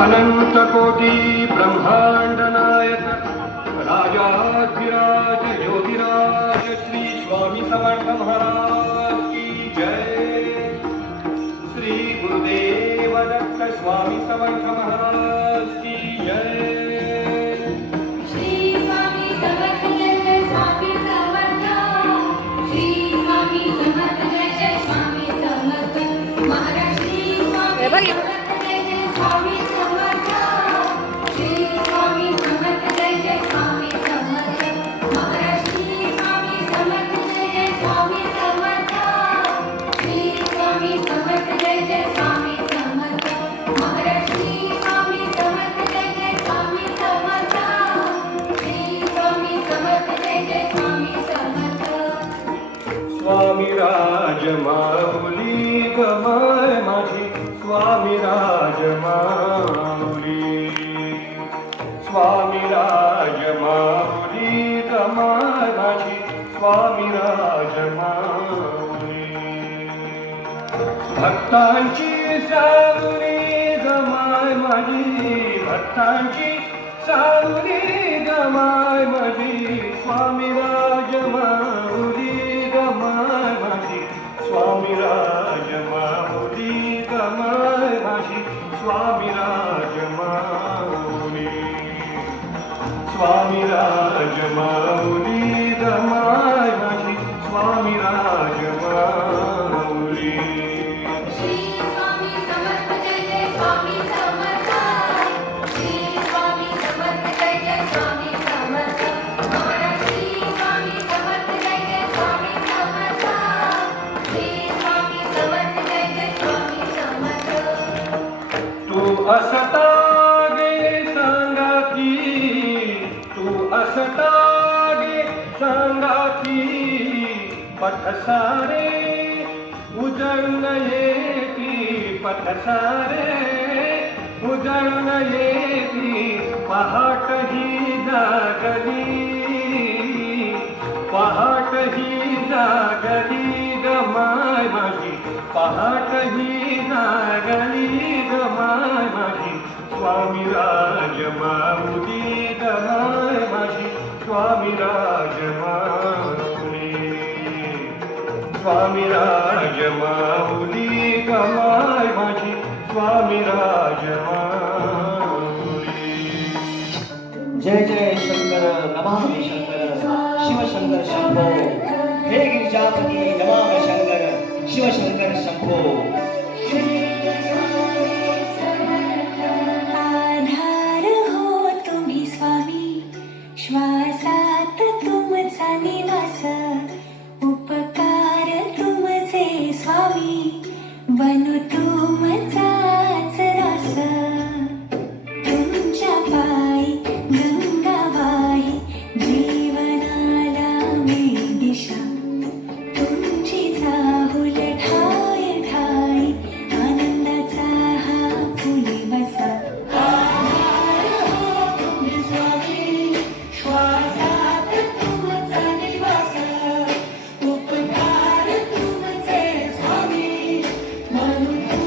अनंत कोटी ब्रह्मांड नायक राजाधिराज योगिराज श्री स्वामी समर्थ महाराज की जय। श्री गुरुदेव दत्त स्वामी समर्थ महाराज की जय। श्री स्वामी समर्थ जय जय स्वामी समर्थ। श्री स्वामी समर्थ जय जय स्वामी समर्थ महाराज। श्री स्वामी समर्थ जय जय स्वामी समर्थ। श्री स्वामी समर्थ जय जय स्वामी समर्थ महाराज। श्री स्वामी समर्थ जय जय स्वामी समर्थ। श्री स्वामी समर्थ जय जय स्वामी समर्थ महाराज। श्री स्वामी समर्थ जय जय स्वामी समर्थ। श्री स्वामी समर्थ जय जय स्वामी समर्थ। स्वामी राज माऊली गमाय माझी स्वामी राज माऊली। स्वामी राज माऊली गमाय माझी स्वामी राज माऊली। भक्तांची सावली गमाय माझी भक्तांची सावली गमाय माझी स्वामी राज माऊली गमाय माझी स्वामी राज माऊली गमाय माझी स्वामी राज माऊली। स्वामी राज माऊली गमाय माझी स्वामी राज माऊली। श्री स्वामी समर्थ जय जय स्वामी समर्थ। श्री स्वामी समर्थ जय जय स्वामी समर्थ महाराज। श्री स्वामी समर्थ जय जय स्वामी समर्थ। श्री स्वामी समर्थ जय जय स्वामी समर्थ। तू असता गे सांगा की तू असता गे सांगा की पथसारे उजळून येती पथसारे उजळून येती पहाट ही जागली पहाट ही जागली गमाय माझी पहाट ही जागली गमाय माझी स्वामी राज माऊली गमाय माझी स्वामी राज माऊली। स्वामी राज माऊली गमाय माझी स्वामी राज माऊली। जय जय शंकर नमामि शंकर शिव शंकर शंभो। हे गिरिजापती नमामि शंकर शिव शंकर शंभो। आधार हो तुम्ही स्वामी श्वासात तुमचा निवास उपकार तुमचे स्वामी बनू तुमचाच रास तुमच्या पायी गंगाबाई जीवनाला मी दिशा तुमची चाहुल ठाय ठाय आनंदाचा हा फुले बसा आधार हो तुम्ही स्वामी श्वासात तुमचा निवास उपकार तुमचे स्वामी म्हणून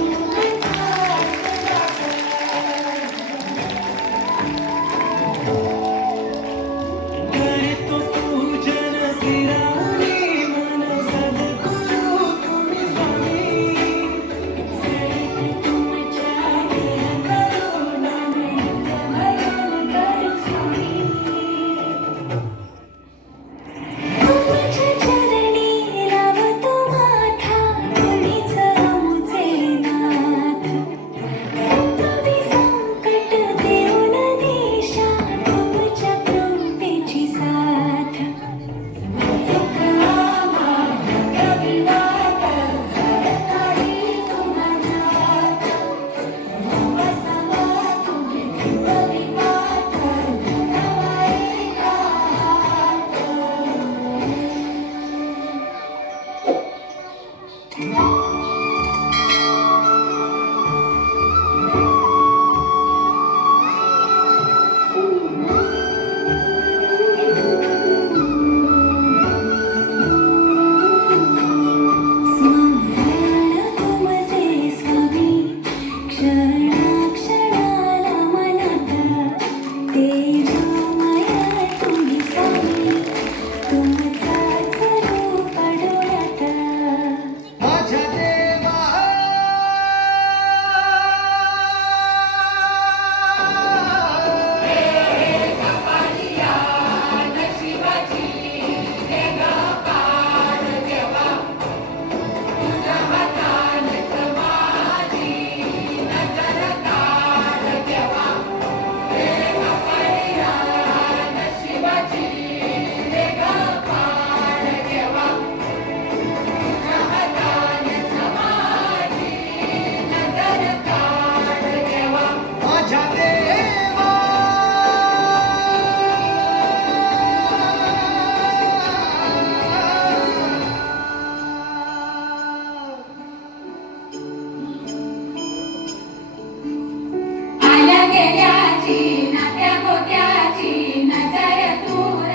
गेल्याची नात्या गोत्याची नजर दूर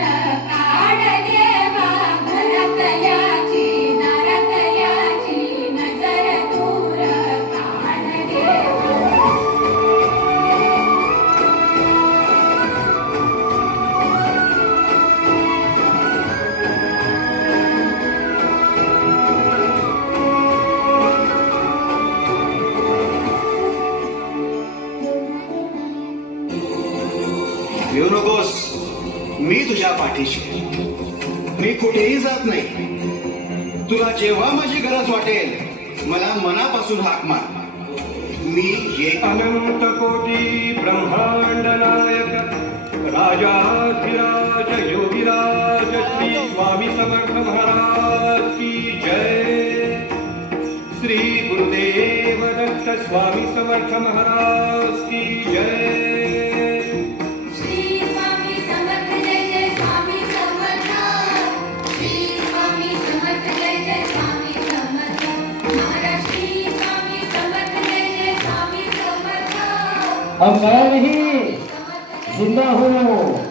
काढ देवा घरातल्याची दारातल्याची नजर दूर काढ देवा येऊ नकोस. मी तुझ्या पाठीशी. मी कुठेही जात नाही. तुला जेव्हा माझी गरज वाटेल मला मनापासून हाक मार. मी येईन. अनंत कोटी ब्रह्मांड नायक राजाधिराज योगिराज श्री स्वामी समर्थ महाराज की जय. श्री गुरुदेव दत्त स्वामी समर्थ महाराज की जय. श्री स्वामी समर्थ जय जय स्वामी समर्थ श्री स्वामी समर्थ जय जय स्वामी समर्थ महाराज श्री स्वामी समर्थ जय जय स्वामी समर्थ अब गया नहीं, जिंदा हूँ.